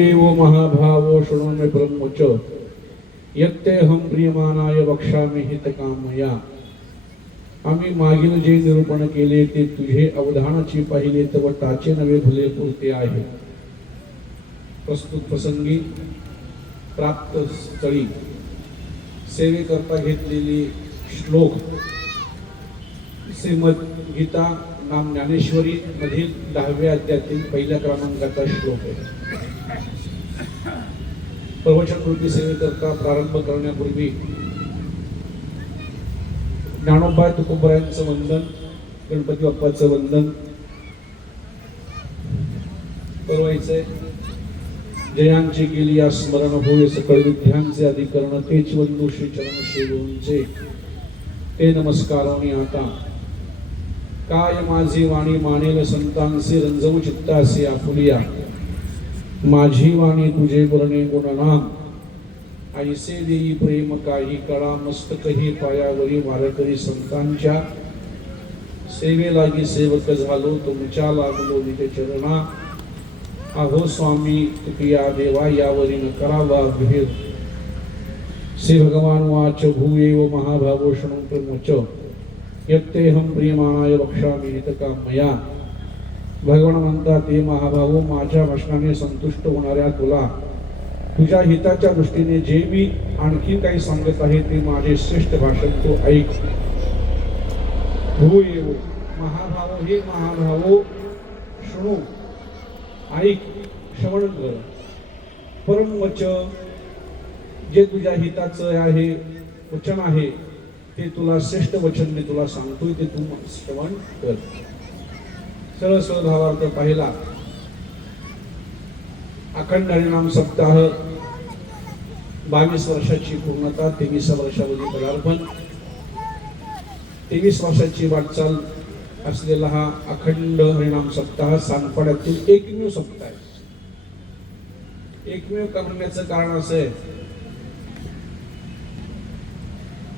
एव महाभावो शृणु मे ब्रह्मोच यत्ते हम प्रियमानाय वक्ष्यामि हितकामया। आम्ही मागील जे निरूपण केले ते तुझे अवधानाची पाहिले तव टाचे नवे भले पुरते आहे। प्रस्तुत प्रसंगी प्राप्त स्थळी सेवेकरता घेतलेली श्लोक श्रीमद गीता नाम ज्ञानेश्वरी मधील 10व्या अध्यायातील पहिल्या क्रमांकाचा श्लोक आहे। प्रवचन कृती सेवेकरता प्रारंभ करण्यापूर्वी ज्ञानोबा तुकोबरायांचं वंदन, गणपती बाप्पाचं वंदन करवायचंय। जयांचे गेली या स्मरण होय सकळ विद्यांचे अधिकरण तेच वंदू श्री चरण सेवूंचे ते नमस्कारोनी आता काय माझी वाणी मानेल संतांचे रंजवू चित्तासे आपुलिया। माझी वाणी तुझे वर्णे गुणनाम ऐसे देई प्रेम काही कळा मस्तकही पायावरी वारकरी संतांच्या सेवे लागी सेवक झालो तुमच्या लागलो निज चरणा। अहो स्वामी तुकिया देवा यावरी न करावा भेद। श्री भगवान वाच भूयेव महाभावो शृणु प्रमुच यत्ते हम प्रियमाणाय वक्ष्यामि हितकामया। भगवान म्हणतात हे महाभावो माझ्या भाषणाने संतुष्ट होणाऱ्या तुला तुझ्या हिताच्या दृष्टीने जे मी आणखी काही सांगत आहे ते माझे श्रेष्ठ भाषण तू ऐक। भूयेव महाभावो हे महाभावो शृणु ऐक श्रवण कर। परम वच जे तुझ्या हिताचं आहे वचन आहे ते तुला श्रेष्ठ वचन मी तुला सांगतोय ते तू श्रवण कर। सरळ सरळ भावार्थ पाहिला अखंड हरिनाम सप्ताह 22 वर्षाची पूर्णता 23 वर्षामध्ये पदार्पण 23 वर्षाची वाटचाल असलेला हा अखंड हरिनाम सप्ताह सांगपाड्यातील एकमेव सप्ताह आहे। एकमेव करण्याचं कारण असं आहे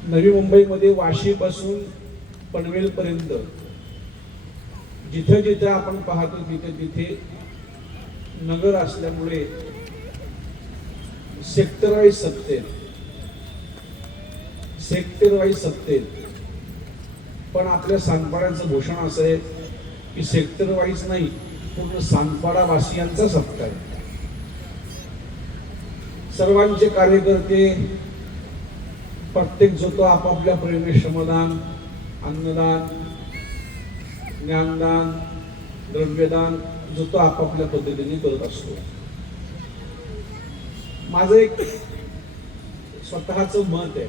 नवी मुंबईमध्ये वाशी पासून पनवेल पर्यंत जिथे जिथे आपण पाहतो तिथे तिथे नगर असल्यामुळे सेक्टर वाईज सत्ते पण आपल्या सांगपाड्याचं भूषण असं आहे की सेक्टर वाईज नाही पूर्ण सांगपाडा वासियांचा सप्ताह आहे। सर्वांचे कार्यकर्ते प्रत्येक जो तो आपापल्या प्रेमे श्रमदान अन्नदान ज्ञानदान द्रव्यदान जो तो आपापल्या पद्धतीने करत असतो। माझं एक स्वतःचं मत आहे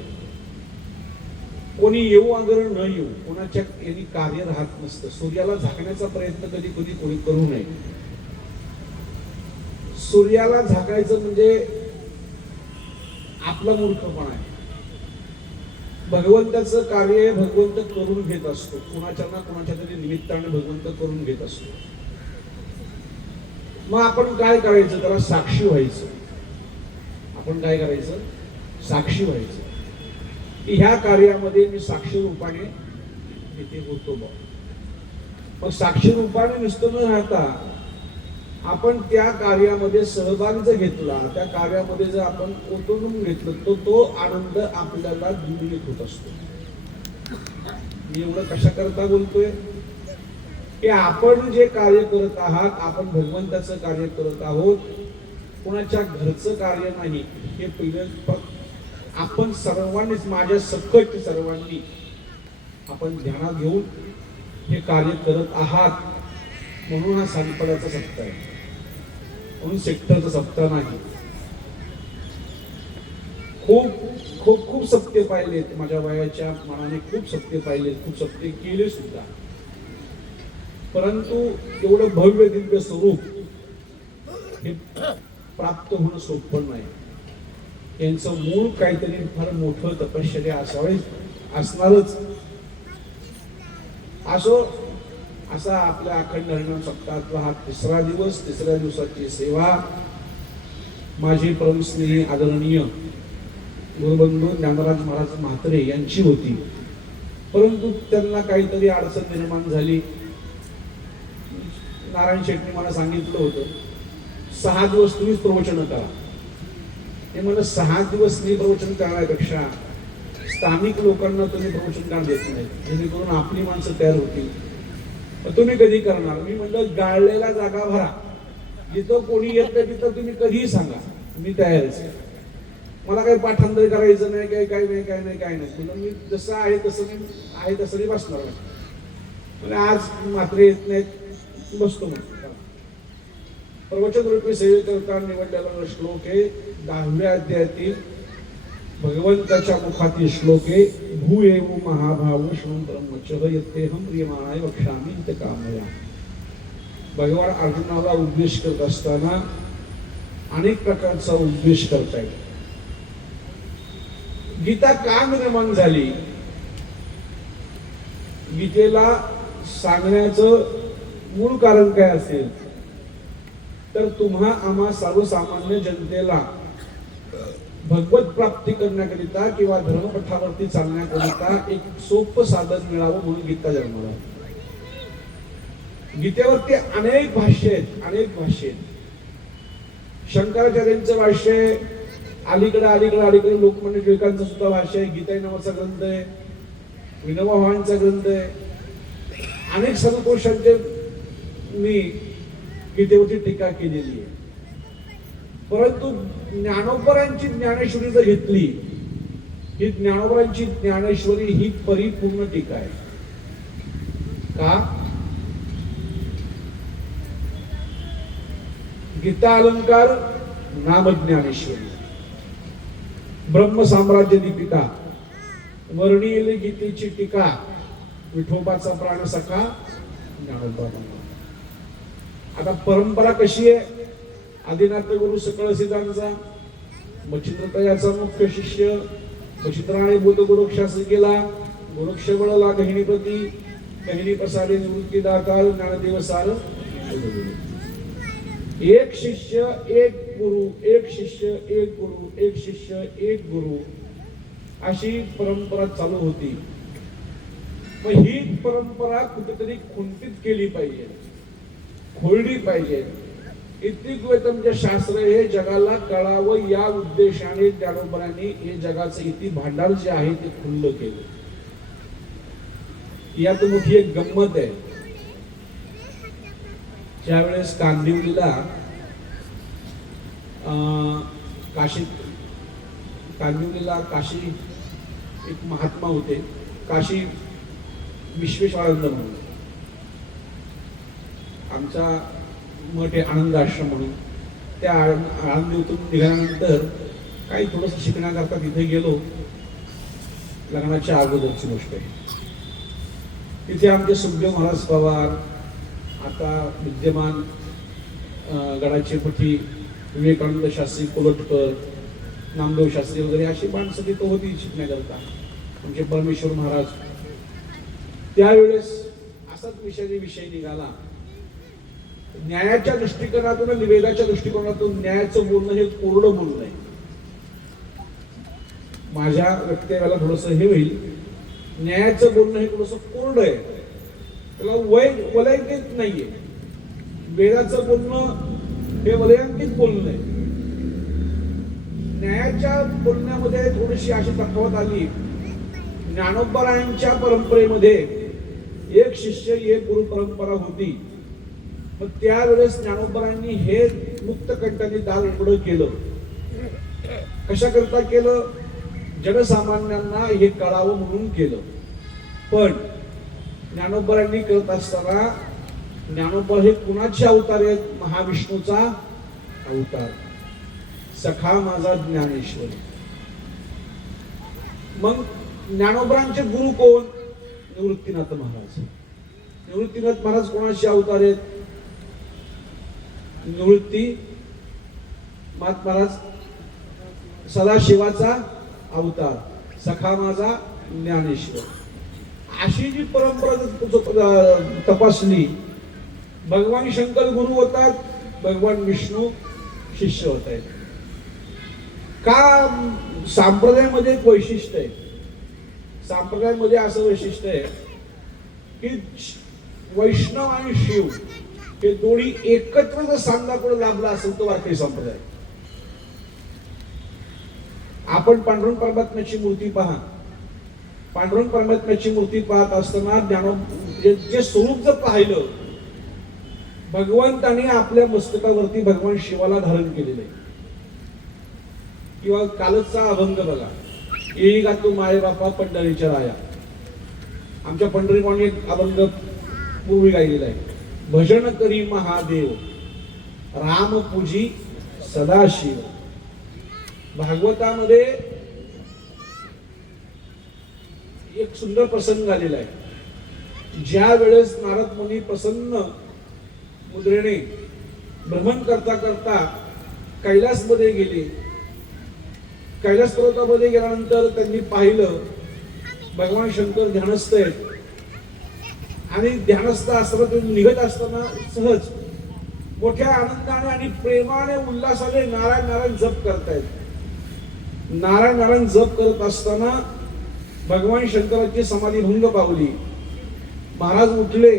कोणी येऊ अगर न येऊ कोणाच्या यांनी कार्य राहत नसतं। सूर्याला झाकण्याचा प्रयत्न कधी कधी कोणी करू नये। सूर्याला झाकायचं म्हणजे आपला मूर्खपणा आहे। भगवंताचं कार्य भगवंत करून घेत असतो कुणाच्या ना कुणाच्या तरी निमित्ताने भगवंत करून घेत असतो। मग आपण काय करायचं त्याला साक्षी व्हायचं। आपण काय करायचं साक्षी व्हायचं की ह्या कार्यामध्ये मी साक्षी रूपाने इथे होतो बा। मग साक्षी रूपाने नुसतं न राहता आपण त्या कार्यामध्ये सहभाग जर घेतला त्या कार्यामध्ये जर आपण ओतून घेतलं तर तो आनंद आपल्याला द्विगुणित होत असतो। मी एवढं कशा करता बोलतोय की आपण जे कार्य करत आहात आपण भगवंताचं कार्य करत आहोत कोणाच्या घरचं कार्य नाही। हे पहिलं आपण सर्वांनीच माझ्या सकट सर्वांनी आपण ध्यानात घेऊन हे कार्य करत आहात म्हणून हा सांगपाड्याचा सप्ताह आहे म्हणून सेक्टरचा सप्ताह नाही। खूप खूप खूप सत्य पाहिलेत माझ्या वयाच्या मनाने खूप सत्य पाहिलेत खूप सत्य केले सुद्धा परंतु एवढं भव्य दिव्य स्वरूप हे प्राप्त होणं सोपं नाही। यांचं मूळ काहीतरी फार मोठं तपश्चर्या असावे असणारच। असा आपल्या अखंड हरिनाम सप्ताहातला हा तिसरा दिवस तिसऱ्या दिवसाची सेवा माझी परमस्नेही आदरणीय गुरुबंधू ज्ञानराज महाराज म्हात्रे यांची होती। परंतु त्यांना काहीतरी अडचण निर्माण झाली। नारायण शेट्टी मला सांगितलं होतं 6 दिवस तुम्हीच प्रवचन करा. हे मला 6 दिवस मी प्रवचन करण्यापेक्षा स्थानिक लोकांना तुम्ही प्रवचन का देत नाही, जेणेकरून आपली माणसं तयार होतील. तुम्ही कधी करणार? मी म्हणलं गाळलेला जागा भरा, जिथं कोणी येत नाही तिथं तुम्ही कधीही सांगा, मी तयारच आहे. मला काही पाठांतर करायचं नाही, काय नाही. मी जसं आहे तसं मी बसणार नाही. म्हणजे आज मात्र येत नाहीत, बसतो म्हणतो. प्रवचन रूपी सेवेकरता निवडलेला श्लोक आहे 10व्या अध्यायातील भगवंताच्या मुखातील श्लोक आहे. भूएव महाभाव शृणुतरमचः यत्तेहं प्रियमाणाय वक्ष्यामि इति कामया. भगवान अर्जुनाला उपदेश करत असताना अनेक प्रकारचा उपदेश करतायत. गीता का निर्माण झाली? गीतेला सांगण्याचं मूळ कारण काय असेल तर तुम्हा आम्हा सर्वसामान्य जनतेला भगवत प्राप्ती करण्याकरिता किंवा धर्मपथावरती चालण्याकरिता एक सोपं साधन मिळावं म्हणून गीता जन्माला. गीतेवरती अनेक भाष्य आहेत. शंकराचार्यांचं भाष्य आहे, अलीकडे लोकमान्य टिळकांचं सुद्धा भाष्य आहे, गीता नावाचा ग्रंथ आहे, विनोबा भावांचा ग्रंथ आहे. अनेक सदपुरुषांचे मी गीतेवरती टीका केलेली आहे. परंतु ज्ञानोबरांची ज्ञानेश्वरी जर घेतली, ही ज्ञानोबरांची ज्ञानेश्वरी ही परिपूर्ण टीका आहे. का? गीता अलंकार नामज्ञानेश्वरी, ब्रह्मसाम्राज्य दीपिका, वर्णिले गीतेची टीका, विठोबाचा प्राण सखा ज्ञानोबा. आता परंपरा कशी आहे? आदिनाथ गुरु सकळ सिद्धांचा, मच्छिंद्रतयाचा मुख्य शिष्य मच्छिंद्राने बुद्ध गोरक्षास गेला, गोरक्ष बळला गहिनीपती, गहिनी प्रसादे निवृत्ती दातार ज्ञानदेव सार. एक शिष्य एक गुरु, एक शिष्य एक गुरु, एक शिष्य एक गुरु, अशी परंपरा चालू होती. मग ही परंपरा कुठेतरी खुंटीत केली पाहिजे, खोलली पाहिजे. इतिवेतमचे शास्त्र हे जगाला कळावं या उद्देशाने ज्ञानोबरांनी हे जगाचं इति भांडार जे आहे ते खुल्लं केलं. यात मोठी एक गंमत आहे. ज्यावेळेस कांदिवलीला काशी एक महात्मा होते, काशी विश्वेश्वरानंद म्हणून. आमचा मठ आहे आनंद आश्रम म्हणून. त्या आनंदीतून निघाल्यानंतर काही थोडंसं शिकण्याकरता तिथे गेलो. लग्नाच्या अगोदरची गोष्ट आहे. तिथे आमचे सुखदेव महाराज पवार, आता विद्यमान गडाचे पठी विवेकानंद शास्त्री कोलटकर, नामदेव शास्त्री वगैरे अशी माणसं तिथं होती शिकण्याकरता. म्हणजे परमेश्वर महाराज. त्यावेळेस असाच विषय निघाला. न्यायाच्या दृष्टिकोनातून, निवेदाच्या दृष्टिकोनातून न्यायाचं बोलणं हे कोरडं बोलणं आहे. माझ्या वक्तव्याला थोडस हे होईल. न्यायाचं बोलणं हे थोडस कोरडं आहे, त्याला वलयांकित नाहीये. वेदाचं बोलणं हे वलयांकित बोलणं आहे. न्यायाच्या बोलण्यामध्ये थोडीशी अशी तफावत आली. ज्ञानोबरायांच्या परंपरेमध्ये एक शिष्य एक गुरु परंपरा होती. मग त्यावेळेस ज्ञानोबरांनी हे मुक्त कंठाने दार उघडं केलं. कशा करता केलं? जनसामान्यांना हे कळावं म्हणून केलं. पण ज्ञानोबरांनी करत असताना ज्ञानोबा हे कुणाचे अवतार आहेत? महाविष्णूचा अवतार, सखा माझा ज्ञानेश्वर. मग ज्ञानोबरांचे गुरु कोण? निवृत्तीनाथ महाराज. निवृत्तीनाथ महाराज कोणाचे अवतार आहेत? निवृत्ती महाराज सदाशिवाचा अवतार, सखा माझा ज्ञानेश्वर. अशी जी परंपरा तपासली, भगवान शंकर गुरु होतात, भगवान विष्णू शिष्य होत आहेत. का? संप्रदायामध्ये एक वैशिष्ट्य आहे. संप्रदायामध्ये असं वैशिष्ट्य आहे की वैष्णव आणि शिव हे दोन्ही एकत्र जर सांगा पुढे लाभला असेल तो वारकरी संप्रदाय. आपण पांडुरंग परमात्म्याची मूर्ती पहा. पांडुरंग परमात्म्याची मूर्ती पाहत असताना जे स्वरूप जर पाहिलं, भगवंताने आपल्या मस्तकावरती भगवान शिवाला धारण केलेलं आहे. किंवा कालचा अभंग बघा, येई गा तू माये बापा पंढरीच्या राया. आमच्या पंढरीमाने एक अभंग पूर्वी गायलेला आहे. भजन करी महादेव राम पूजी सदाशिव. भागवतामध्ये एक सुंदर प्रसंग आलेला आहे. ज्या वेळेस नारद मुनी प्रसन्न मुद्रेने भ्रमण करता करता कैलासमध्ये गेले. कैलास पर्वतामध्ये गेल्यानंतर त्यांनी पाहिलं भगवान शंकर ध्यानस्थ आहेत आणि ध्यानस्थ असताना ते निघत असताना सहज मोठ्या आनंदाने आणि प्रेमाने उल्हासाने नारायण नारायण जप करतायत. नारायण नारायण जप करत असताना भगवान शंकराची समाधी भंग पावली. महाराज उठले.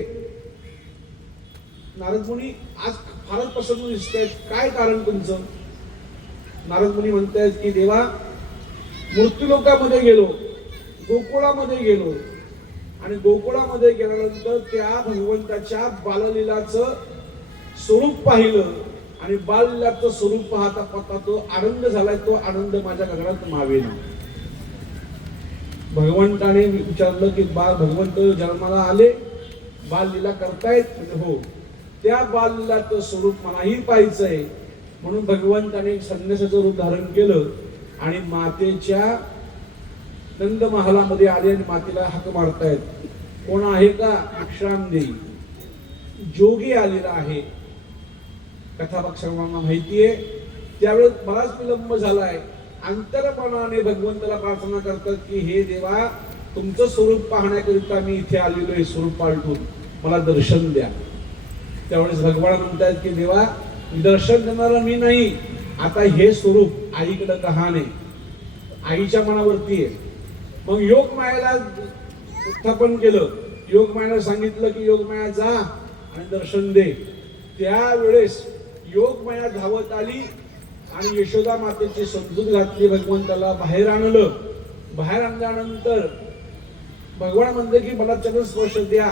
नारद मुनी आज फारच प्रसन्न दिसतायत, काय कारण तुमचं? नारद मुनी म्हणतायत की देवा, मृत्यूलोकामध्ये गेलो, गोकुळामध्ये गेलो आणि गोकुळामध्ये गेल्यानंतर त्या भगवंताच्या बाललीलाचं स्वरूप पाहिलं आणि बाललीलाचं स्वरूप पाहता पाहता तो आनंद झालाय. तो आनंद माझ्या गगनात मावेल. भगवंताने विचारलं की भगवंत जन्माला आले, बाललीला करतायत? हो. त्या बाललीलाचं स्वरूप मलाही पाहायचंय. म्हणून भगवंताने संन्यासाचं रूप धारण केलं आणि मातेच्या नंद महालामध्ये आले आणि मातेला हाक मारतायत. कोण आहे का? विश्राम देई. जोगी आलेला आहे. कथा सर्वांना माहितीये. त्यावेळेस बराच विलंब झालाय. अंतरपणाने भगवंताला प्रार्थना करतात की हे देवा, तुमचं स्वरूप पाहण्याकरिता मी इथे आलेलो आहे, स्वरूप पालटून मला दर्शन द्या. त्यावेळेस भगवान म्हणतात की देवा, दर्शन देणारा मी नाही, आता हे स्वरूप आईकडे कहाणे, आईच्या मनावरती आहे. मग योग मायाला उत्थापन केलं. योग मायाला सांगितलं की योग माया जा आणि दर्शन दे. त्यावेळेस योग माया धावत आली आणि यशोदा मातेची समजूत घातली. भगवंताला बाहेर आणलं. बाहेर आणल्यानंतर भगवान म्हणते की मला चरण स्पर्श द्या.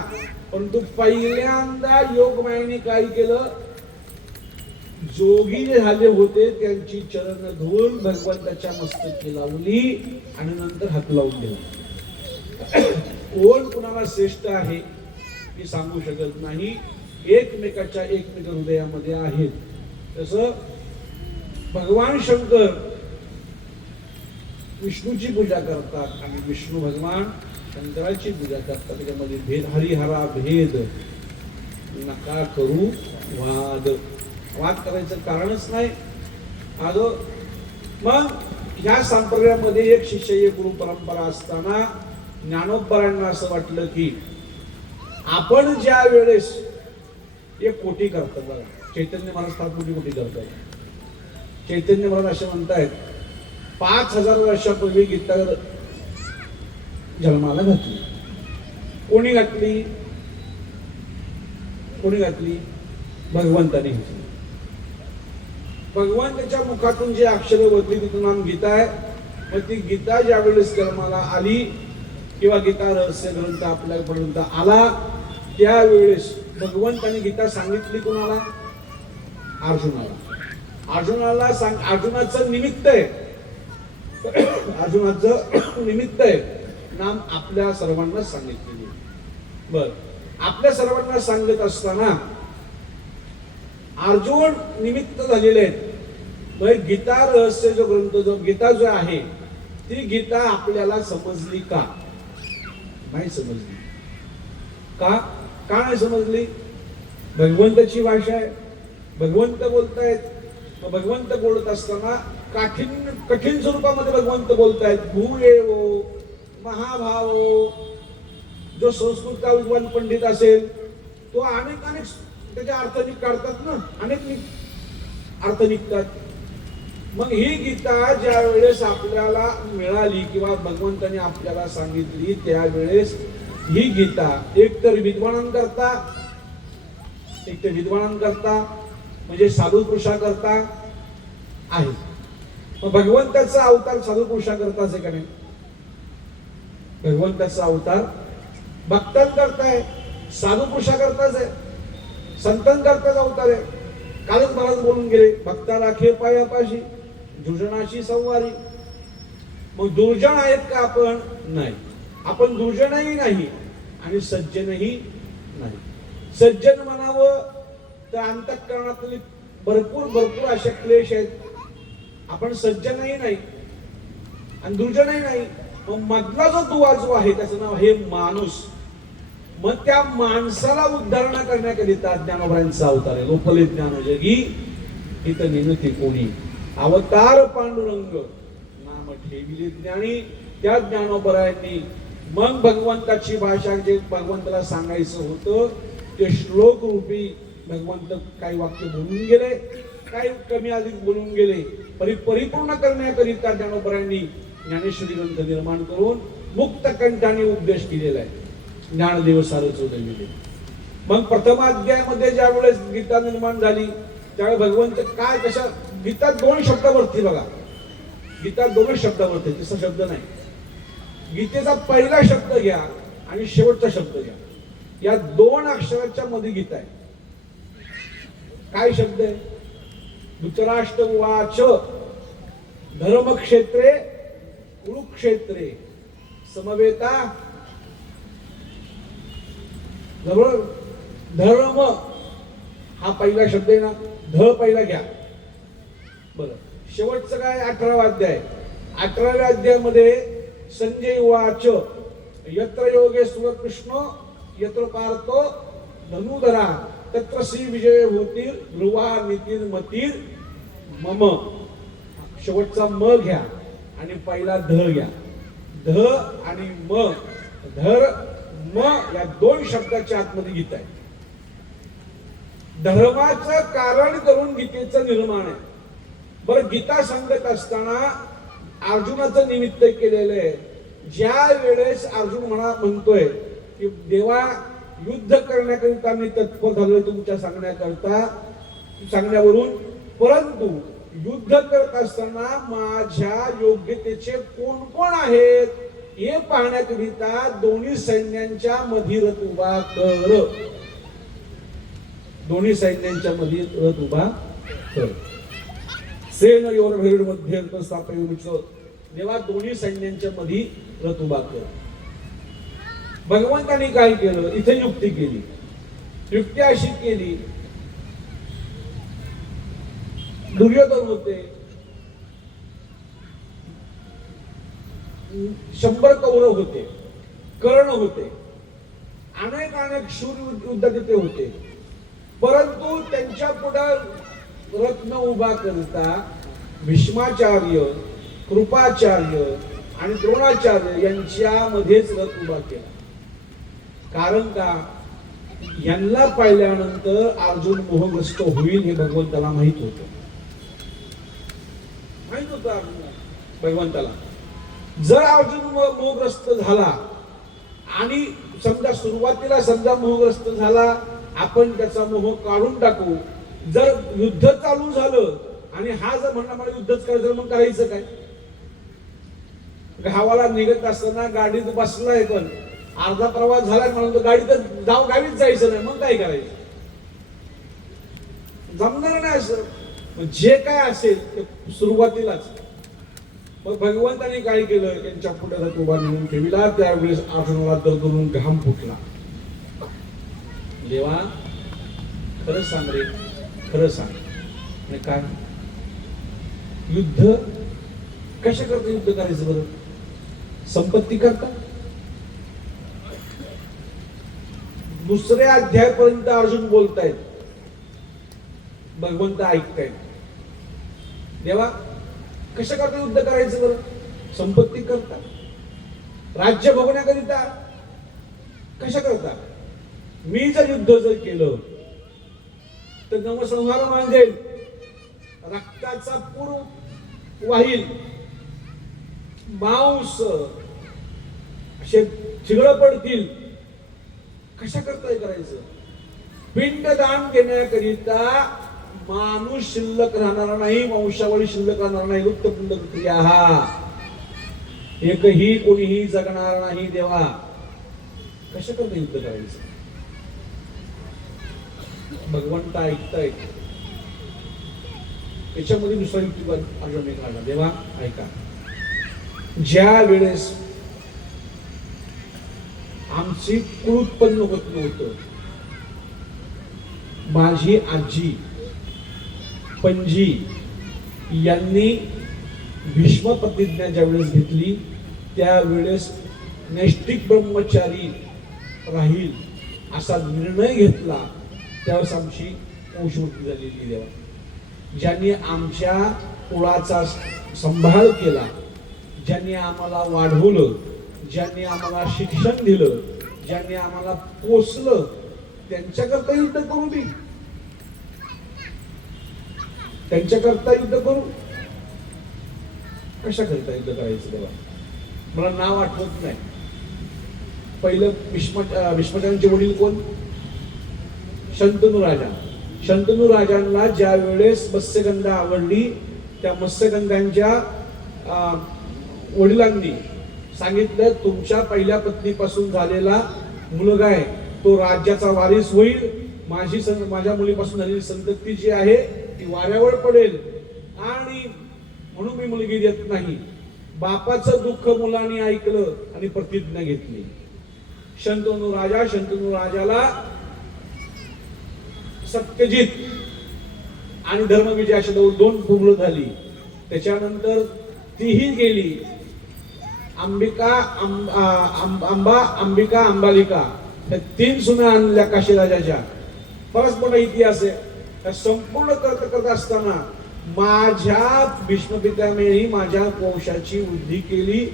परंतु पहिल्यांदा योग मायाने काय केलं? जोगी जे झाले होते त्यांची चरण धुवून भगवंताच्या मस्तकी लावली आणि नंतर हात लावून दिला. कोण कुणाला श्रेष्ठ आहे हे सांगू शकत नाही. एकमेकाच्या एकमेक हृदयामध्ये आहेत. तसं भगवान शंकर विष्णूची पूजा करतात आणि विष्णू भगवान शंकराची पूजा करतात. त्याच्यामध्ये भेद, हरिहरा भेद नका करू वाद. वाद करायचं कारणच नाही. मग ह्या संप्रदायामध्ये एक शिष्य एक गुरु परंपरा असताना ज्ञानोबरांना असं वाटलं की आपण ज्या वेळेस एक कोटी करतात बघा, चैतन्य महाराज फार मोठी कोटी करतात. चैतन्य महाराज असे म्हणतायत 5000 वर्षापूर्वी गीता जन्माला घातली. कोणी घातली? कोणी घातली? भगवंताने घातली. भगवंताच्या मुखातून जे अक्षर वरली तिथं नाम गीता आहे. मग ती गीता ज्या वेळेस जन्माला आली किंवा गीता रहस्य ग्रंथ आपल्यापर्यंत आला, त्यावेळेस भगवंताने गीता सांगितली कोणाला? अर्जुनाला. अर्जुनाचं निमित्त आहे. अर्जुनाचं निमित्त आहे. नाम आपल्या सर्वांना सांगितलेली. बर, आपल्या सर्वांना सांगत असताना अर्जुन निमित्त झालेले आहेत. गीता रहस्य जो ग्रंथ, जो गीता जो आहे, ती गीता आपल्याला समजली का? नाही समजली. का नाही समजली? भगवंताची भाषा आहे. भगवंत बोलतायत. भगवंत बोलत असताना कठीण स्वरूपामध्ये भगवंत बोलतायत. भूयेवो महाभावो. जो संस्कृतचा विद्वान पंडित असेल तो अनेक त्याचे अर्थ काढतात ना, अनेक अर्थ निघतात. मग ही गीता ज्या वेळेस आपल्याला मिळाली किंवा भगवंताने आपल्याला सांगितली, त्यावेळेस ही गीता एकतर विद्वानांकरता एक ते विद्वानांकरता म्हणजे साधू पुरुषाकरता आहे. मग भगवंताचा अवतार साधू पुरुषाकरताच आहे का नाही? भगवंताचा अवतार भक्तांकरता आहे, साधू पुरुषाकरताच आहे, संतांकरताच अवतार आहे. कालच महाराज बोलून गेले, भक्ता राखे पायापाशी दुर्जनाशी संवारी. मग दुर्जन आहेत का आपण? नाही. आपण दुर्जनही नाही आणि सज्जनही नाही. सज्जन म्हणावं तर अंतःकरणातली भरपूर असे क्लेश आहेत. आपण सज्जनही नाही आणि दुर्जनही नाही. मग मधला जो दुवा जो आहे त्याचं नाव आहे माणूस. मग त्या माणसाला उद्धारणा करण्याकरिता ज्ञानोबरायांचा अवतार आहे. लोपले ज्ञान जगी इथं निनती कोणी, अवतार पांडुरंग नाम ठेविले ज्ञानी. त्या ज्ञानोबरायांनी मग भगवंताची भाषा जे भगवंताला सांगायचं होतं ते श्लोक रूपी भगवंत काही वाक्य बोलून गेले, काही कमी अधिक बोलून गेले. परिपूर्ण करण्याकरिता ज्ञानोबरायांनी ज्ञानेश्वरी ग्रंथ निर्माण करून मुक्त कंठाने उपदेश केलेला आहे. ज्ञानदेव सारच उदविले. मग प्रथम अध्यायामध्ये ज्या वेळेस गीता निर्माण झाली त्यावेळेस भगवंत काय कशा, गीता 2 शब्दावरती बघा, गीता 2 शब्दावरती, तिसरा शब्द नाही. गीतेचा पहिला शब्द घ्या आणि शेवटचा शब्द घ्या, या 2 अक्षराच्या मध्ये गीता आहे. काय शब्द आहे? धृतराष्ट्र उवाच धर्मक्षेत्रे कुरुक्षेत्रे समवेता. धर्म हा पहिला शब्द आहे ना, ध पहिला घ्या. बरं, शेवटचं काय? 18वा अध्याय. 18व्या अध्यायामध्ये संजय उवाच यत्र योगेश्वर कृष्ण यत्र पार्थो धनुधरा तत्र श्री विजय होतील ध्रुवा नितीर मतीर मम. शेवटचा म घ्या आणि पहिला ध घ्या. ध आणि म, धर म या 2 शब्दाच्या आतमध्ये गीता आहे. धर्माचं कारण करून गीतेचं निर्माण आहे. बरं, गीता सांगत असताना अर्जुनाचं निमित्त केलेलं आहे. ज्या वेळेस अर्जुन म्हणतोय की देवा युद्ध करण्याकरिता मी तत्पर झालोय तुमच्या सांगण्यावरून, परंतु युद्ध करत असताना माझ्या योग्यतेचे कोण कोण आहेत हे पाहण्याकरिता दोन्ही सैन्यांच्या मध्ये रथ उभा कर. दोन्ही सैन्यांच्या मध्ये रथ उभा कर. सेन योर भेड मध्ये देवा दोन्ही सैन्यांच्या मध्ये रथ उभा कर. भगवंताने काय केलं? इथे युक्ती केली. युक्ती अशी केली, दुर्योधन होते, 100 कौरव होते, कर्ण होते, अनेक शूर युद्धात होते. परंतु त्यांच्या पुढे रत्न उभा करता भीष्माचार्य, कृपाचार्य आणि द्रोणाचार्य यांच्या मध्येच रथ उभा केला. कारण का? यांना पाहिल्यानंतर अर्जुन मोहग्रस्त होईल हे भगवंताला माहित होतं. भगवंताला जर अर्जुन मोहग्रस्त झाला आणि समजा सुरुवातीला मोहग्रस्त झाला, आपण त्याचा मोह काढून टाकू. जर युद्ध चालू झालं आणि हा जर म्हणला मला युद्धच करायचं, मग करायचं काय? गावाला निघत असताना गाडीत बसलाय पण अर्धा प्रवास झाला म्हणून गाडीत गावीच जायचं नाही, मग काय करायचं? जमणार नाही असं. जे काय असेल ते सुरुवातीलाच. मग भगवंताने काय केलं? त्यांच्या पुढे रथ उभा नेऊन ठेवला. त्यावेळेस अर्जुनाला दरदरून घाम फुटला. देवा खरं सांग रे, खरं सांग. आणि काय युद्ध कशा करता युद्ध करायचं बरं? संपत्ती करता? दुसऱ्या अध्यायापर्यंत अर्जुन बोलतायत, भगवंत ऐकतायत. देवा कशा करता युद्ध करायचं बरं? संपत्ती करता? राज्य भोगण्याकरिता? कशा करता? मी जर युद्ध जर केलं तर नवसंहार मांडेल, रक्ताचा पूर वाहील, मांस असे चिघळ पडतील. कशा करता करायचं? पिंडदान देण्याकरिता माणूस शिल्लक राहणार नाही, वंशावळी शिल्लक राहणार नाही. लुप्तपिंड क्रिया एकही कोणीही जगणार नाही. देवा कशा करता युद्ध करायचं? भगवंत ऐकताय. त्याच्यामध्ये दुसरा युक्तिवाद अर्जुन काढला. देवा ऐका, ज्या वेळेस आमची कुळ उत्पन्न होत नव्हतं, माझी आजी पणजी यांनी भीष्म प्रतिज्ञा ज्यावेळेस घेतली त्यावेळेस नैष्टिक ब्रह्मचारी राहील असा निर्णय घेतला. त्यावेळेस आमची वंशवृत्ती झालेली. देवा ज्यांनी आमच्या कुळाचा सांभाळ केला, ज्यांनी आम्हाला वाढवलं, ज्यांनी आम्हाला शिक्षण दिलं, ज्यांनी आम्हाला पोसलं, त्यांच्याकरता युद्ध करू. मी त्यांच्याकरता युद्ध करू? कशा करता युद्ध करायचं? देवा मला नाव आठवत नाही. पहिलं भीष्माचार्यांचे वडील कोण? शंतनू राजा. शंतनू राजांना ज्या वेळेस मत्स्यगंधा आवडली, त्या मत्स्यगंधांच्या वडिलांनी सांगितलं, तुमच्या पहिल्या पत्नीपासून झालेला मुलगा आहे तो राज्याचा वारीस होईल. माझ्या मुलीपासून झालेली संतती जी आहे ती वाऱ्यावर पडेल आणि म्हणून मी मुलगी देत नाही. बापाचं दुःख मुलांनी ऐकलं आणि प्रतिज्ञा घेतली. शंतनू राजाला सत्यजित आणि धर्मविजय अशी दोन मुलं झाली. त्याच्यानंतर तीही गेली. अंबिका अंबालिका या 3 सुना आणल्या काशी राजाच्या. बराच मोठा इतिहास आहे. संपूर्ण करत असताना माझ्या भीष्म पितामहांनी माझ्या वंशाची वृद्धी केली.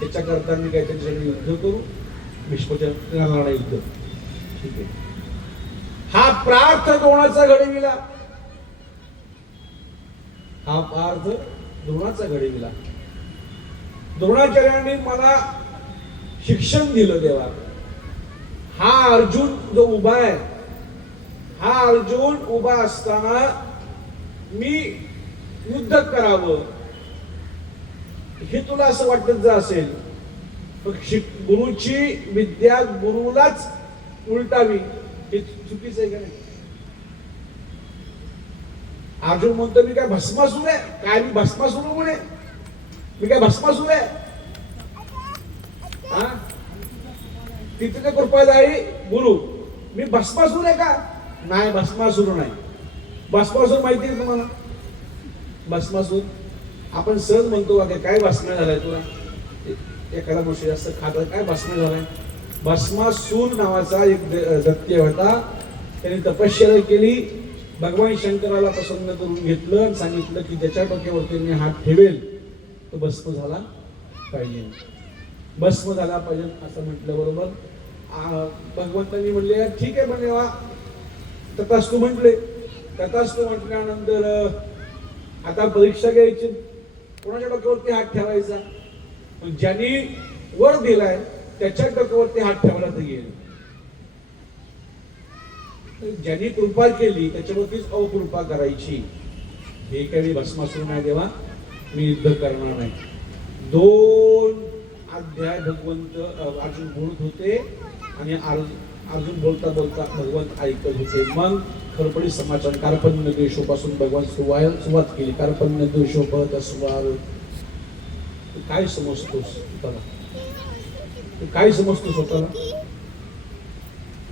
त्याच्याकरता मी काय त्यांच्यासाठी युद्ध करू? भीष्माच्या युद्ध. ठीक आहे. हा प्रार्थ द्रोणाचा घडविला. हा पार्थ द्रोणाचा घडविला. द्रोणाचार्यांनी मला शिक्षण दिलं. देवा हा अर्जुन जो उभा आहे, हा अर्जुन उभा असताना मी युद्ध करावं हे तुला असं वाटत जा असेल, गुरुची विद्या गुरुलाच उलटावी हे चुकीचं आहे का नाही? अर्जुन म्हणतो मी काय भस्मासूर आहे? काय मी भस्मासूर म्हणे? मी काय भस्मासूर आहे? हा तिथे कृपादायी गुरु, मी भस्मासूर आहे का? नाही, भस्मासूर नाही. भस्मासूर माहिती आहे तुम्हाला? भस्मासूर आपण सहज म्हणतो का काय भस्म झालाय तुला? एखादा मनुष्य जास्त खात काय भस्म झालाय? भस्मासूर नावाचा एक दैत्य होता. त्याने तपश्चर्या केली. भगवान शंकराला प्रसन्न करून घेतलं आणि सांगितलं की ज्याच्या डोक्यावरती मी हात ठेवेल तो भस्म झाला पाहिजे. भस्म झाला पाहिजे असं म्हटल्याबरोबर भगवंतांनी म्हणले ठीक आहे म्हणे वा तथास्तु म्हटले. तथास्तु म्हटल्यानंतर आता परीक्षा घ्यायची. कोणाच्या डोक्यावरती हात ठेवायचा? ज्यांनी वर दिलाय त्याच्या डोक्यावरती हात ठेवला तर येईल. ज्यांनी कृपा केली त्याच्यावरतीच अकृपा करायची. हे काही भस्मासूर नाही. देवा मी युद्ध करणार नाही. 2 अध्याय भगवंत अर्जुन बोलत होते आणि अर्जुन बोलता बोलता भगवंत ऐकत होते. मग खरपडी समाचार कार्पण्य द्वेषोपासून भगवान सुरुवात केली. कार्पण्य द्वेषोपत अस्वार. काय समजतोस स्वतःला? काय समजतो स्वतःला?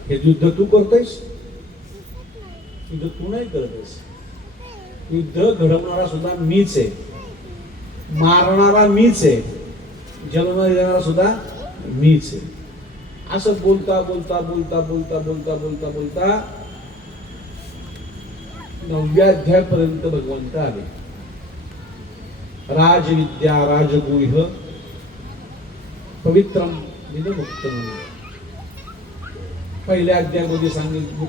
हे युद्ध तू करतोयस? युद्ध तू नाही करतोयस. युद्ध घडवणारा सुद्धा मीच आहे, मारणारा मीच आहे, जन्म देणारा सुद्धा मीच आहे. असं बोलता बोलता बोलता बोलता बोलता बोलता बोलता 9व्या अध्यायापर्यंत भगवंत आले. राजविद्या राजगुह्य पवित्रम विनमुक्तम. पहिल्या अध्यायामध्ये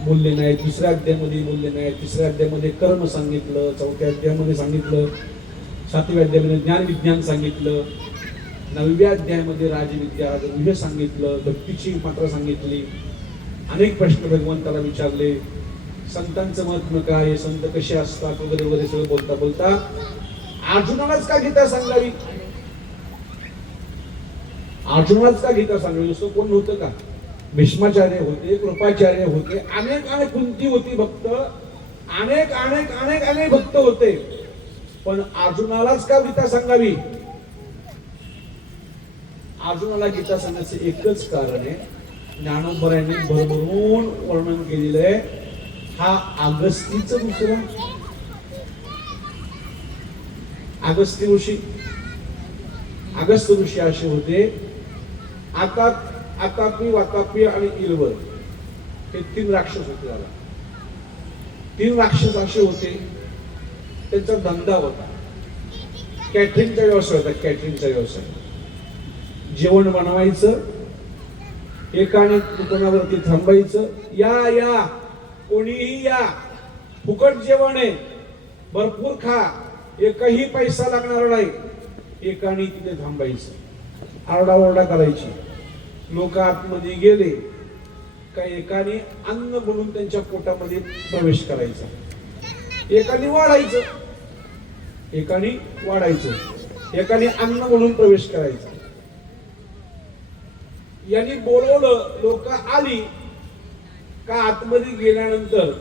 बोलले नाही, दुसऱ्या अध्यायामध्ये बोलले नाही, तिसऱ्या अध्यायामध्ये कर्म सांगितलं, 4थ्या अध्यायामध्ये सांगितलं, 7व्या अध्यायामध्ये ज्ञान विज्ञान सांगितलं, 9व्या अध्यायामध्ये राजविद्या राजगुह्य सांगितलं, भक्तीची मात्रा सांगितली. अनेक प्रश्न भगवंताला विचारले. संतांचं महत्व काय, संत कसे असतात वगैरे वगैरे सगळं बोलता बोलता अर्जुनालाच का गीता सांगावी, अर्जुनालाच का गीता सांगावी, दुसरं कोण होतं का? भीष्माचार्य होते, कृपाचार्य होते, अनेक अनेक कुंती होती भक्त, अनेक अनेक अनेक अनेक भक्त होते, पण अर्जुनालाच का गीता सांगावी? अर्जुनाला गीता सांगण्याचं एकच कारण आहे, ज्ञानोबरायांनी भरभरून वर्णन केलेलं आहे, हा अगस्तीचं दुसरं अगस्ती ऋषी, अगस्त ऋषी असे होते. आता आतापी वातापी आणि इलवर हे 3 राक्षस होते. त्याला 3 राक्षस असे होते, त्यांचा धंदा होता, कॅटरिंगचा व्यवसाय होता. कॅटरिंगचा व्यवसाय, जेवण बनवायचं, एकाने दुकानावरती थांबायचं, या या कोणीही या, फुकट जेवण आहे, भरपूर खा, एकही पैसा लागणार नाही. एकाने तिथे थांबायचं, आरडाओरडा करायची. लोक आतमध्ये गेले का एकाने अन्न बनवून त्यांच्या पोटामध्ये प्रवेश करायचा, एकाने वाढायचं, एकाने वाढायचं, एकाने अन्न म्हणून प्रवेश करायचा. यांनी बोलवलं, लोक आली का आतमध्ये गेल्यानंतर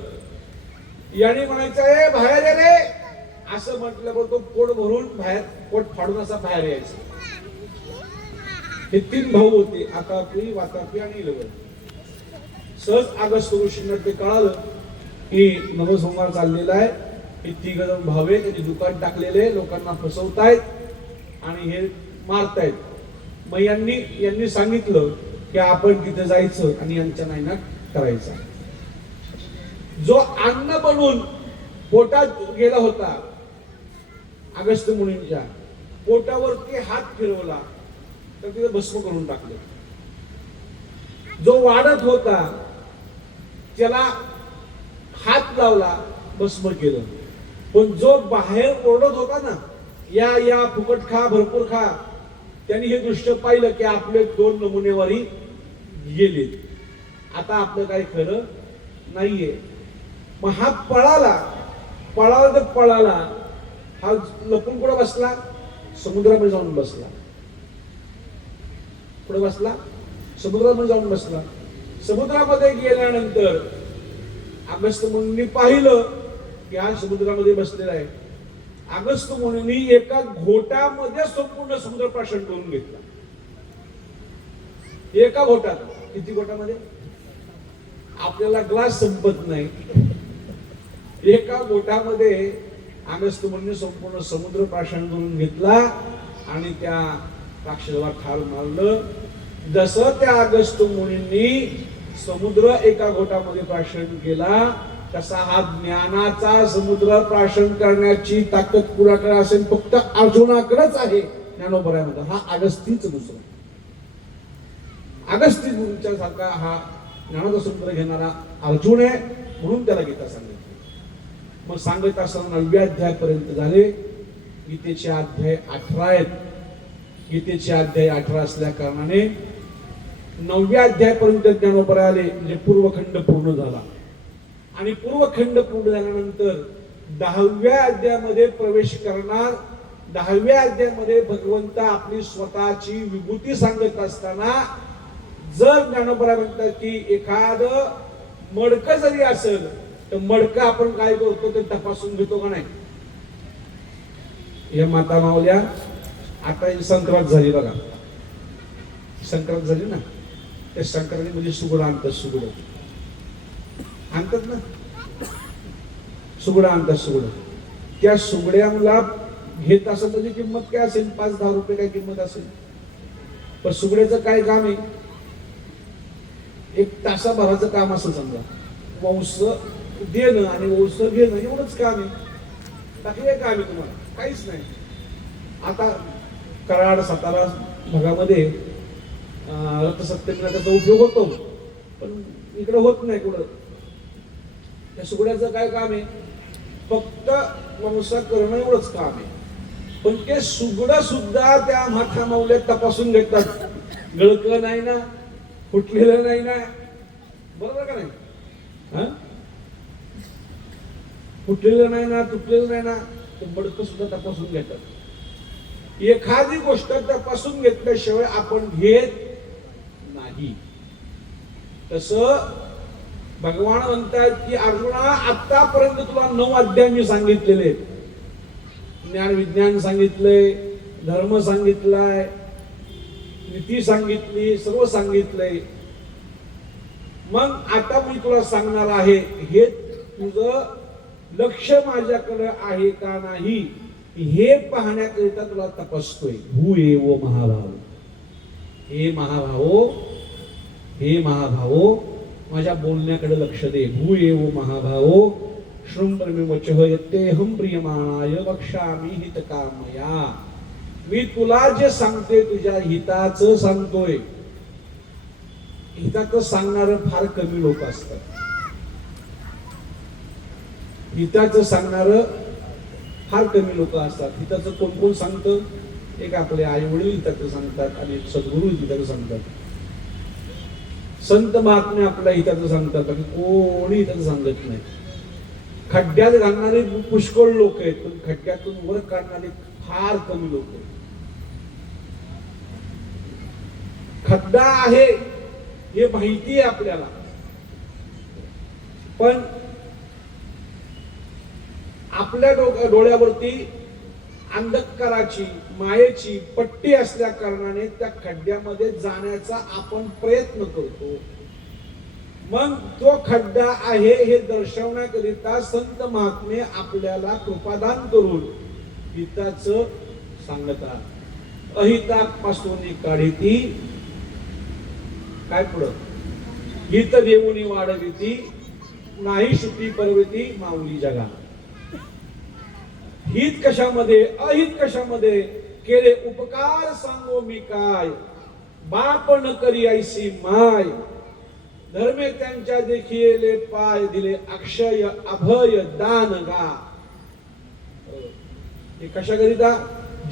याने म्हणायचं, ए बाहेर ये रे, असं म्हटल्यावर तो पोट भरून बाहेर, पोट फाडून असा बाहेर यायचा. हे 3 भाऊ होते, आतापी वातापी आणि इलवर. सहज अगस्त ऋषींना ते कळालं की नरसंहार चाललेला आहे, हे 3 जण भावे त्यांनी दुकान टाकलेले, लोकांना फसवतायत आणि हे मारतायत. मग यांनी सांगितलं की आपण तिथे जायचं आणि यांच्या नायनाट करायचा. जो अन्न बनवून पोटात गेला होता, अगस्त मुनींच्या पोटावरती हात फिरवला तर तिथे भस्म करून टाकलं. जो वाढत होता त्याला हात लावला, भस्म केलं. पण जो बाहेर ओरडत होता ना, या या फुकट खा, भरपूर खा, त्यांनी हे दृश्य पाहिलं की आपले 2 नमुनेवारी गेले, आता आपलं काही खरं नाहीये. मग हा पळाला तर पळाला, हा लपून कुठं बसला? समुद्रामध्ये जाऊन बसला. कुठे बसला? समुद्रामध्ये जाऊन बसला. समुद्रामध्ये गेल्यानंतर अगस्त मुनींनी पाहिलं की हा समुद्रामध्ये बसलेला आहे. अगस्त मुनींनी एका घोटामध्ये संपूर्ण समुद्र प्राशन करून घेतला. एका घोटात. किती घोटामध्ये? आपल्याला ग्लास संपत नाही. एका घोटामध्ये अगस्त मुनींनी संपूर्ण समुद्र प्राशन करून घेतला आणि त्या राक्षसाला ठार मारलं. जसं त्या अगस्त मुनींनी समुद्र एका घोटामध्ये प्राशन केला, तसा हा ज्ञानाचा समुद्र प्राशन करण्याची ताकद कुणाकडे असेल? फक्त अर्जुनाकडेच आहे. ज्ञानोबरामध्ये हा अगस्तीच दुसरा, अगस्ती मुनींच्या सारखा हा ज्ञानाचा समुद्र घेणारा अर्जुन आहे, म्हणून त्याला गीता सांगितली. मग सांगत असताना 9व्या अध्यायापर्यंत झाले. गीतेचे अध्याय 18 आहेत. गीतेचे अध्याय 18 असल्या कारणाने 9व्या अध्यायापर्यंत ज्ञानोबराय आले, म्हणजे पूर्वखंड पूर्ण झाला. आणि पूर्वखंड पूर्ण झाल्यानंतर 10व्या अध्यायामध्ये प्रवेश करणार. 10व्या अध्यायामध्ये भगवंत आपली स्वतःची विभूती सांगत असताना जर ज्ञानोबराय म्हणतात की एखादं मडकं जरी असेल तर मडकं आपण काय करतो ते तपासून घेतो का नाही? या माता मावल्या, आता संक्रांत झाली बघा, संक्रांत झाली ना, त्या संक्रांतीमध्ये सुगडं आणतात. सुगडं आणतात ना, सुगडं आणतात. सुगडं, त्या सुगड्याला घेत असं त्याची किंमत काय असेल? 5-10 रुपये काय किंमत असेल. पण सुगड्याचं काय काम आहे? 1 तासाभराचं काम असं समजा, वंस देणं आणि वंस घेणं एवढंच काम आहे. बाकी काय काम आहे तुम्हाला? काहीच नाही. आता कराड सातारा भागामध्ये रथसप्तमीला त्याचा उपयोग होतो, पण इकडे होत नाही कुठं. त्या सुगड्याचं काय काम आहे? फक्त वंसा करणं एवढंच काम आहे. पण ते सुगडं सुद्धा त्या माथा मावल्यात तपासून घेतात. गळकलं नाही ना, फुटलेलं नाही ना, बरोबर का नाही? फुटलेलं नाही ना, तुटलेलं नाही ना, ते मडकं सुद्धा तपासून घेतात. एखादी गोष्ट तपासून घेतल्याशिवाय आपण घेत नाही. तसं भगवान म्हणतात की अर्जुना, आतापर्यंत तुला 9 अध्याय मी सांगितलेले. ज्ञान विज्ञान सांगितलंय, धर्म सांगितलाय, नीती सांगितली, सर्व सांगितलंय. मग आता मी तुला सांगणार आहे, हे तुझं लक्ष माझ्याकडे आहे का नाही हे पाहण्याकरिता तुला तपासतोय. भूएव महाभाव, हे महाभावो, हे महाभावो, माझ्या बोलण्याकडे लक्ष दे. भूएव महाभावो शृण्वन् वचः यत्तेऽहं प्रीयमाणाय वक्ष्यामि हितकामया. मी तुला जे सांगते तुझ्या हिताचं सांगतोय. हिताचं सांगणारे फार कमी लोक असतात. हिताचं सांगणारं फार कमी लोक असतात. हिताचं कोण कोण सांगतं? एक आपले आई वडील हिताचं सांगतात आणि सद्गुरू हिताचं सांगतात. संत महात्मे आपल्या हिताचं सांगतात, बाकी कोणी हिताचं सांगत नाही. खड्ड्यात घालणारे पुष्कळ लोक आहेत, पण खड्ड्यातून वर काढणारे फार कमी लोक आहेत. खड्डा आहे हे माहिती आहे आपल्याला, पण आपल्या डोळ्यावरती अंधकाराची मायेची पट्टी असल्या कारणाने त्या खड्ड्यामध्ये जाण्याचा आपण प्रयत्न करतो. मग तो खड्डा आहे हे दर्शवण्याकरिता संत महात्मे आपल्याला कृपादान करून हिताचं सांगतात. अहितापासून काढिती काय पुढं, हित देऊनी वाढविती, नाही श्रुती परविती माऊली जगा. हित कशामध्ये, अहित कशामध्ये, केले उपकार सांगो मी काय, बाप न करी ऐसी माय, धर्मे त्यांच्या देखिले पाय दिले, अक्षय अभय दान गा. हे कशाकरिता?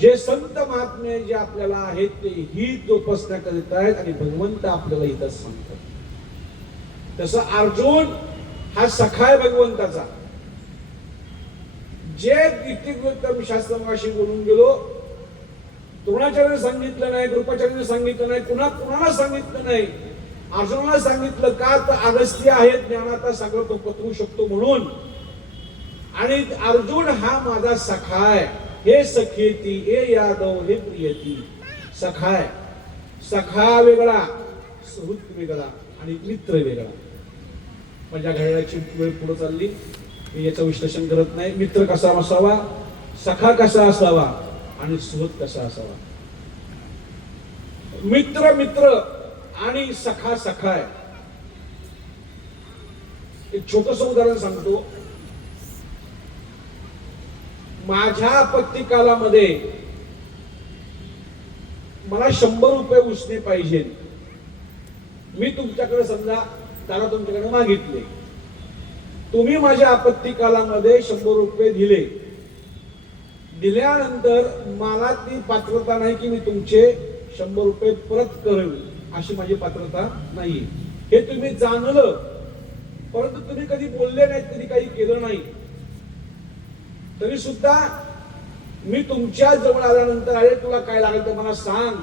जे संत महात्मे जे आपल्याला आहेत ते हित जोपासण्याकरिता आहेत आणि भगवंत आपल्याला हितच सांगतात. तसं अर्जुन हा सखा आहे भगवंताचा. जे गीतेगोत्तम शास्त्रमाशी बोलून गेलो, द्रोणाचार्याने सांगितलं नाही, कृपाचार्याने सांगितलं नाही, कुणाला सांगितलं नाही. अर्जुनाला सांगितलं का? तर अगस्त्य आहे ज्ञानाचा सागर, तो पत्रू शकतो म्हणून. आणि अर्जुन हा माझा सखा आहे. हे सखेती, हे यादव, हे प्रियती. सखा आहे. सखा वेगळा, सुहृत वेगळा आणि मित्र वेगळा. माझ्या घड्याळाची वेळ पुढे चालली, मी याचं विश्लेषण करत नाही. मित्र कसा असावा, सखा कसा असावा आणि सुहृत कसा असावा. मित्र मित्र आणि सखा सखा आहे. एक छोटस उदाहरण सांगतो. माझ्या आपत्ती कालामध्ये मला 100 रुपये उसने पाहिजे. मी तुमच्याकडे समजा त्याला तुमच्याकडे मागितले. तुम्ही माझ्या आपत्ती कालामध्ये 100 रुपये दिले. दिल्यानंतर मला ती पात्रता नाही की मी तुमचे 100 रुपये परत करेन, अशी माझी पात्रता नाही. हे तुम्ही जाणलं, परंतु तुम्ही कधी बोलले नाहीत, कधी काही केलं नाही. तरी सुद्धा मी तुमच्या जवळ आल्यानंतर, अरे तुला काय लागेल तर मला सांग.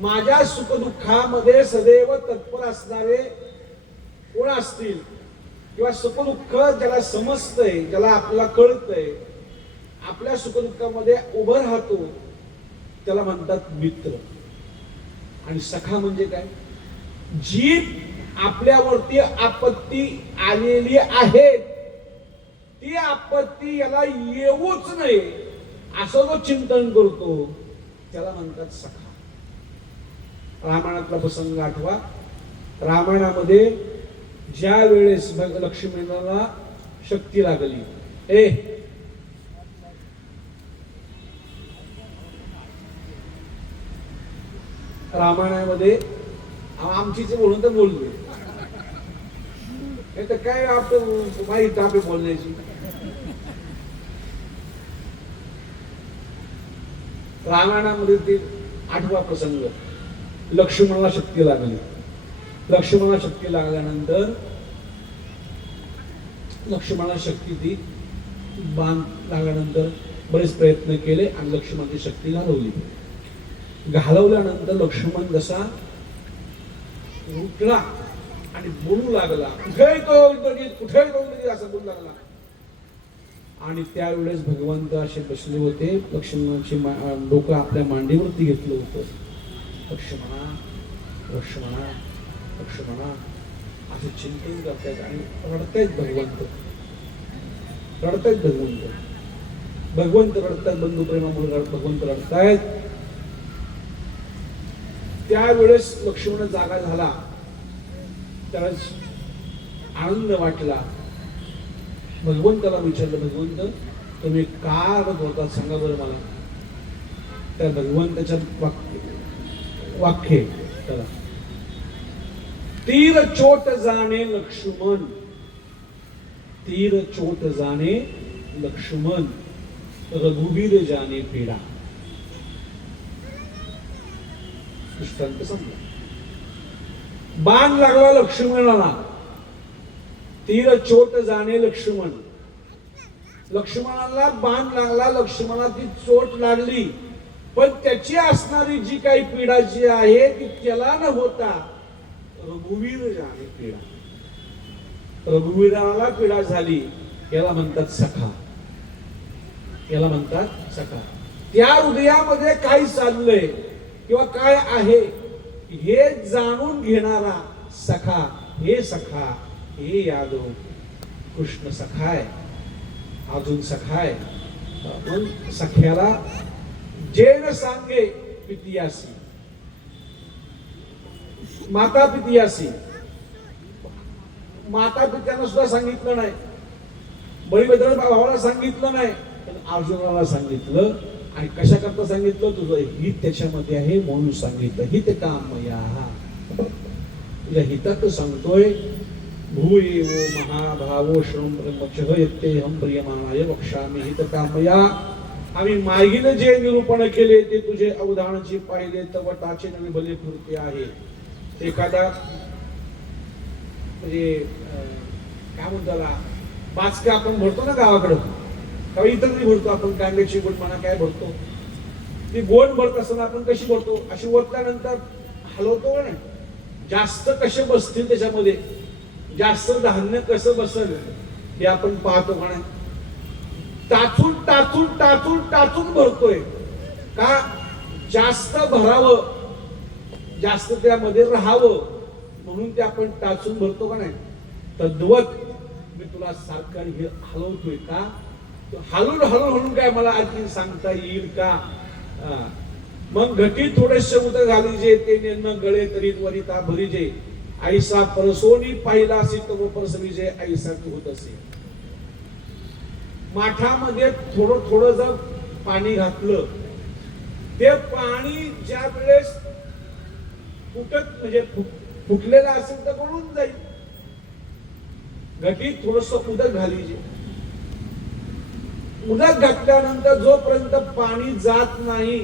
माझ्या सुखदुःखामध्ये सदैव तत्पर असणारे कोण असतील, किंवा सुखदुःख ज्याला समजतंय, ज्याला आपल्याला कळतंय, आपल्या सुखदुःखामध्ये उभं राहतो, त्याला म्हणतात मित्र. आणि सखा म्हणजे काय? जी आपल्यावरती आपत्ती आलेली आहे, ती आपत्ती याला येऊच नये असं जो चिंतन करतो त्याला म्हणतात सखा. रामायणातला प्रसंग आठवा. रामायणामध्ये ज्या वेळेस लक्ष्मणाला शक्ती लागली, रामायणामध्ये आमची बोलून तर बोलले, तर काय आपलं माहिती आपली बोलण्याची. रामायणामध्ये ते 8वा प्रसंग. लक्ष्मणाला शक्ती लागली. लक्ष्मणाला शक्ती लागल्यानंतर लक्ष्मणाला शक्ती ती बाण लागल्यानंतर बरेच प्रयत्न केले आणि लक्ष्मणाची शक्ती घालवल्यानंतर लक्ष्मण जसा उठला आणि बोलू लागला, कुठे असं बोलू लागला. आणि त्यावेळेस भगवंत असे बसले होते, लक्ष्मणाची डोकं आपल्या मांडीवरती घेतलं होतं. लक्ष्मणा लक्ष्मणा लक्ष्मणा असं चिंतन करतायत आणि रडतायत भगवंत रडतायत बंधू प्रेमामुळे भगवंत रडतायत. त्यावेळेस लक्ष्मण जागा झाला, त्याला आनंद वाटला. भगवंताला विचारलं, भगवंत तुम्ही का रडत होता सांगा बरं मला. त्या भगवंताच्या वाक्य त्याला, तीर चोट जाणे लक्ष्मण, तीर चोट जाणे लक्ष्मण, रघुवीर जाणे पीडा. दृष्टांत समजा, बाण लागला लक्ष्मणाला, तीर चोट जाणे लक्ष्मण. लक्ष्मणाला बाण लागला, लक्ष्मणाला ती चोट लागली, पण त्याची असणारी जी काही पीडा जी आहे ती त्याला न होता रघुवीर जाणे पीडा. रघुवीराला पीडा झाली, याला म्हणतात सखा, याला म्हणतात सखा. त्या हृदयामध्ये काय चाललंय किंवा काय आहे हे जाणून घेणारा सखा. हे सखा, हे यादव कृष्ण सखाय, अजून सखाय. मग सख्याला जे न सांगे पितियासी, माता पितियासी. माता पित्यानं सुद्धा सांगितलं नाही, बळीभद्र भावाला सांगितलं नाही, पण अर्जुनाला सांगितलं. आणि कशा करता सांगितलं, तुझं हित त्याच्यामध्ये आहे म्हणून सांगितलं. हित कामया, तुझ्या हितात सांगतोय. भूयेवो महाभावो श्रम ब्रह्मचः यत्तेहं प्रियमाणाय वक्ष्यामि हित कामया. आम्ही मागील जे निरूपण केले ते तुझे अवधानाची पाहिले, तव टाचे नवी भले कृती आहे. एखादा म्हणजे काय म्हणताला बाचका आपण भरतो ना गावाकडं, तेव्हा इतर नाही भरतो आपण. कांद्याची गोड म्हणा काय भरतो, ती गोड भरत असताना आपण कशी भरतो, अशी ओतल्यानंतर हलवतो ना. जास्त कसे बसतील त्याच्यामध्ये, जास्त धान्य कसं बसल हे आपण पाहतो का नाही. टाचून टाचून टाचून टाचून भरतोय का, जास्त भरावं, जास्त त्यामध्ये राहावं म्हणून ते आपण टाचून भरतो का नाही. तद्वत मी तुला सारखं हे हलवतोय का, हलून हलून हलून काय मला आणखी सांगता येईल का. मग घटी थोडेसे उदक घाली जे ते नेन गळे तरी वरिता भरीजे. ऐसा परसोनी पाहिला असे तो परसविजे ऐसा होत असे. माठामध्ये थोडं थोडं जर पाणी घातलं, ते पाणी ज्या वेळेस फुटत म्हणजे फुटलेलं असेल तर पडून जाईल. घटीत थोडस उदक घालीजे. उदक घातल्यानंतर जोपर्यंत पाणी जात नाही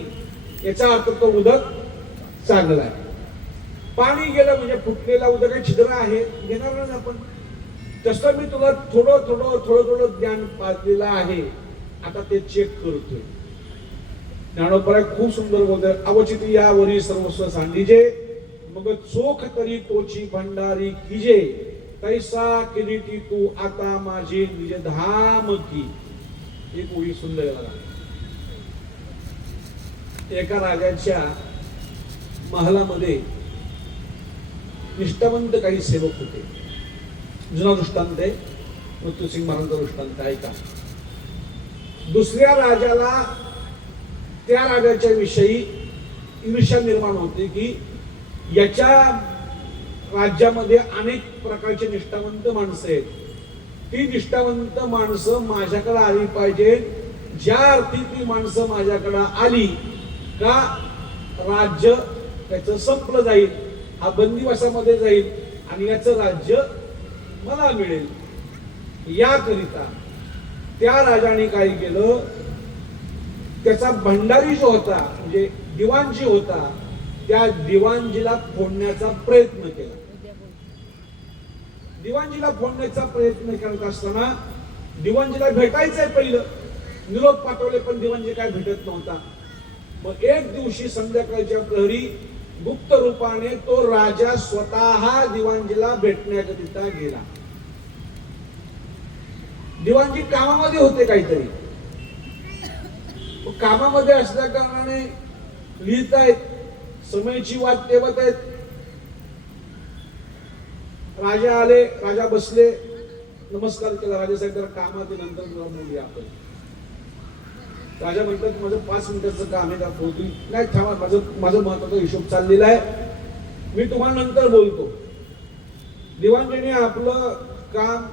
याचा अर्थ तो उदक चांगला आहे. पाणी गेलं म्हणजे फुटलेला उदक छिद्र आहे, घेणार नाही आपण. तसं मी तुला थोडं थोडं थोडं थोडं ज्ञान पाजलेलं आहे, आता ते चेक करतोय. ज्ञानोपराय खूप सुंदर बोलतोय, अवचित यावरी सर्वस्व सांडीजे, मग चोख तरी तोची भंडारी कीजे. तैसा किरीटी तू आता माझी निज धाम की. एक ओळी सुंदर बघा. एका राजाच्या महालामध्ये निष्ठावंत काही सेवक होते. जुना दृष्टांत आहे, मृत्यूसिंग महाराजांचा दृष्टांत आहे का. दुसऱ्या राजाला त्या राजाच्या विषयी ईर्ष्या निर्माण होते की याच्या राज्यामध्ये अनेक प्रकारचे निष्ठावंत माणसं आहेत, ती निष्ठावंत माणसं माझ्याकडे आली पाहिजे. ज्या अर्थी ती माणसं माझ्याकडे आली का राज्य त्याचं संपलं जाईल, हा बंदिवासामध्ये जाईल आणि याचं राज्य मला मिळेल. याकरिता त्या राजाने काय केलं, त्याचा भंडारी जो होता म्हणजे दिवाणजी होता, त्या दिवाणजीला फोडण्याचा प्रयत्न केला. दिवाणजीला फोडण्याचा प्रयत्न करत असताना दिवाणजीला भेटायचंय पहिलं, निरोप पाठवले पण दिवाणजी काय भेटत नव्हता. मग एक दिवशी संध्याकाळच्या प्रहरी गुप्त रूपाने तो राजा स्वतः दिवाणजीला भेटण्याकरिता गेला. दिवाणजी कामामध्ये होते काहीतरी, कामामध्ये असल्या कारणाने लिहितायत, समयची वाट ठेवत आहेत. राजा आले, राजा बसले, नमस्कार केला. राजा साहेब जरा कामात नंतर बोलूया आपण. राजा म्हणतात माझं 5 मिनिटाचं काम आहे का होती? नाही थांबा, माझं महत्वाचा हिशोब चाललेला आहे, मी तुम्हाला नंतर बोलतो. दिवाणजीने आपलं काम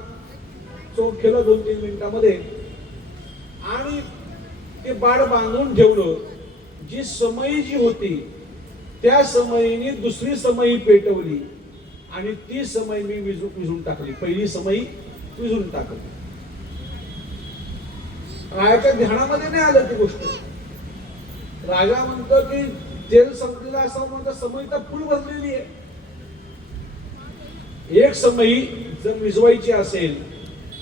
चोख केलं 2-3 मिनिटांमध्ये आणि ते बाळ बांधून ठेवलं. जी समयी जी होती त्या समयीने दुसरी समयी पेटवली आणि ती समयी मी विझून टाकली. पहिली समयी विझून टाकली. राजाच्या ध्यानामध्ये नाही आलं ती गोष्ट. राजा म्हणतो की तेल संपलेलं असं म्हणतो, समयी तर फुल भरलेली आहे. एक समयी जर विझवायची असेल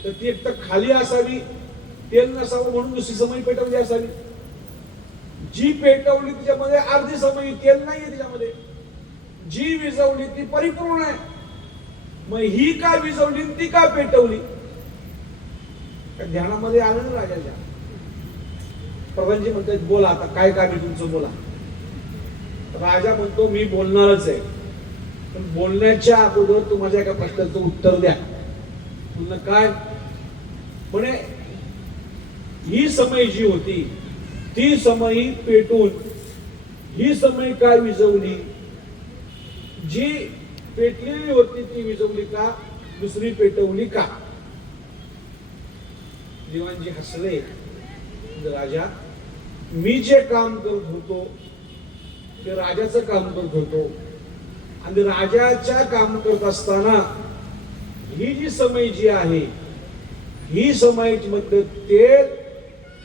तर ती एक तर खाली असावी, तेल नसावं म्हणून दुसरी समयी पेटवली असावी. जी पेटवली तिच्यामध्ये अर्धी समयी, तेल नाहीये तिच्यामध्ये. जी विझवली ती परिपूर्ण आहे. मग ही का विझवली ती का पेटवली? ध्यानामध्ये आलं ना राजाच्या. प्रधानजी म्हणतात बोला आता काय काम आहे तुमचं, बोला. राजा म्हणतो मी बोलणारच आहे, पण बोलण्याच्या अगोदर तू माझ्या एका प्रश्नाचं उत्तर द्या. म्हणलं काय? म्हणे ही समयी जी होती ती समयी पेटून ही समयी काय विझवली? जी पेटलेली होती ती विझवली का, दुसरी पेटवली का? दिवाणजी हसले. राजा मी जे काम करत होतो ते राजाचं काम करत होतो आणि राजाच्या काम करत असताना ही जी समयी जी आहे ही समयी मध्ये तेल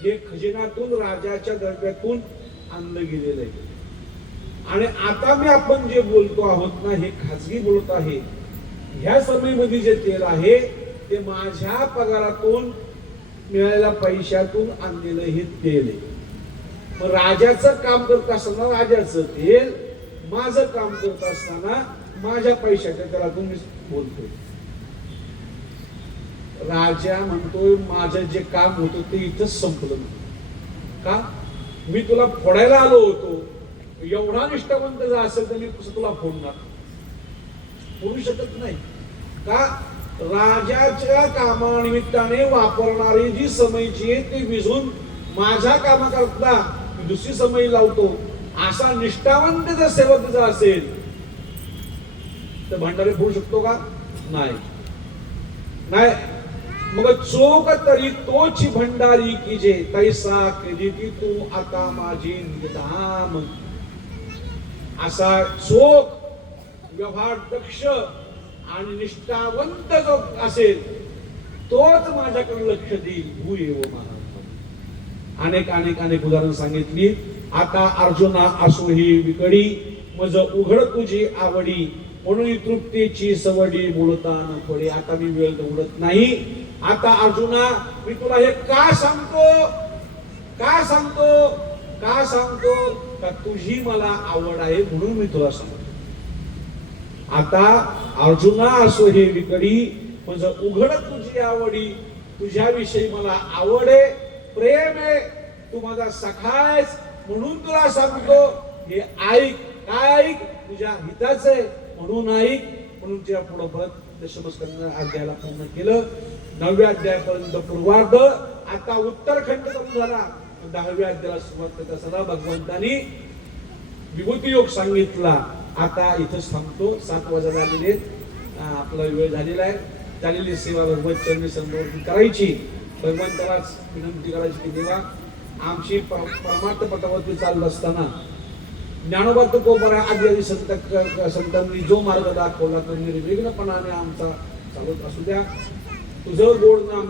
हे खजिन्यातून राजाच्या दरबारातून आणलं गेलेलं आहे. आणि आता मी आपण जे बोलतो आहोत ना हे खाजगी बोलत आहे. ह्या समयीमध्ये जे तेल आहे ते माझ्या पगारातून मिळालेल्या पैशातून आणलेलं हे तेल आहे. मग राजाचं काम करत असताना राजाचं तेल, माझं काम करत असताना माझ्या पैशाच्या तेलातून मी बोलतोय. राजा म्हणतोय माझं जे काम होतं ते इथंच संपलं. का? मी तुला फोडायला आलो होतो, एवढा निष्ठावंत जर असेल तर मी कसं तुला फोडणार? फोडू शकत नाही. का? राजाच्या कामानिमित्ताने वापरणारी जी समयची आहे ती विझून माझ्या कामाकरता दुसरी समयी लावतो. असा निष्ठावंत जर सेवक जर असेल तर भंडारी फोडू शकतो का? नाही. मग चोख तरी तोची भंडारी कीजे तैसा केली तू आता माझी निधाम. असा चोख, व्यवहार दक्ष आणि निष्ठावंत जो असेल तोच माझ्याकडे लक्ष देईल. भूये व महाराज. अनेक उदाहरण सांगितली. आता अर्जुना असो ही विकडी मज उघड तुझी आवडी म्हणून तृप्तीची सवडी बोलता न पडे. आता मी वेळ उडत नाही. आता अर्जुना मी तुला हे का सांगतो का तुझी मला आवड आहे म्हणून मी तुला सांगतो. आता अर्जुना असो हे विकडी म्हणजे उघड तुझी आवडी, तुझ्याविषयी मला आवड आहे, प्रेम आहे, तू माझा सखा आहेस म्हणून तुला सांगतो. हे ऐक. काय ऐक? तुझ्या हिताच आहे म्हणून ऐक. म्हणून तुझ्या पुढे परत दशमस्कंद अध्यायाला पूर्ण केलं. 9व्या अध्यायापर्यंत पूर्वार्ध. आता उत्तरखंड चालू झाला. 10व्या अध्यायाला सुरुवात करत असताना भगवंतांनी विभूती योग सांगितला. आता इथंच थांबतो. 7 वाजता झालेले आपला वेळ झालेला आहे. झालेली सेवा भगवत चरणी संबोधन करायची. भगवंतालाच विनंती करायची की देवा आमची परमार्थ पटावरती चालत असताना ज्ञानोबा तुकोबरा आदी संतांनी जो मार्ग दाखवला तो निर्विघ्नपणाने आमचा चालत असू द्या. तुझं गोड नाम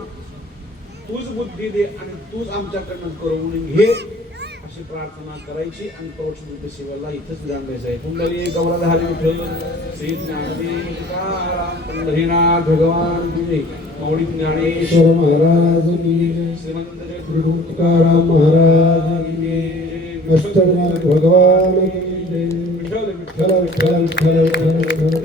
तूच बुद्धी दे आणि तूच आमच्याकडनं करून घे अशी प्रार्थना करायची. आणि पौष सेवेला इथंच विधान द्यायचं आहे. कुंडली गौराधारी विठ्ठल श्री ज्ञानदेव तुकाराम पंढरीनाथ भगवान की जय. माऊली ज्ञानेश्वर ईश्वर महाराज की जय. श्रीमंत जय गुरु तुकाराम महाराज की जय. अष्टविनायक भगवान की जय. विठ्ठल विठ्ठल विठ्ठल विठ्ठल विठ्ठल विठ्ठल विठ्ठल.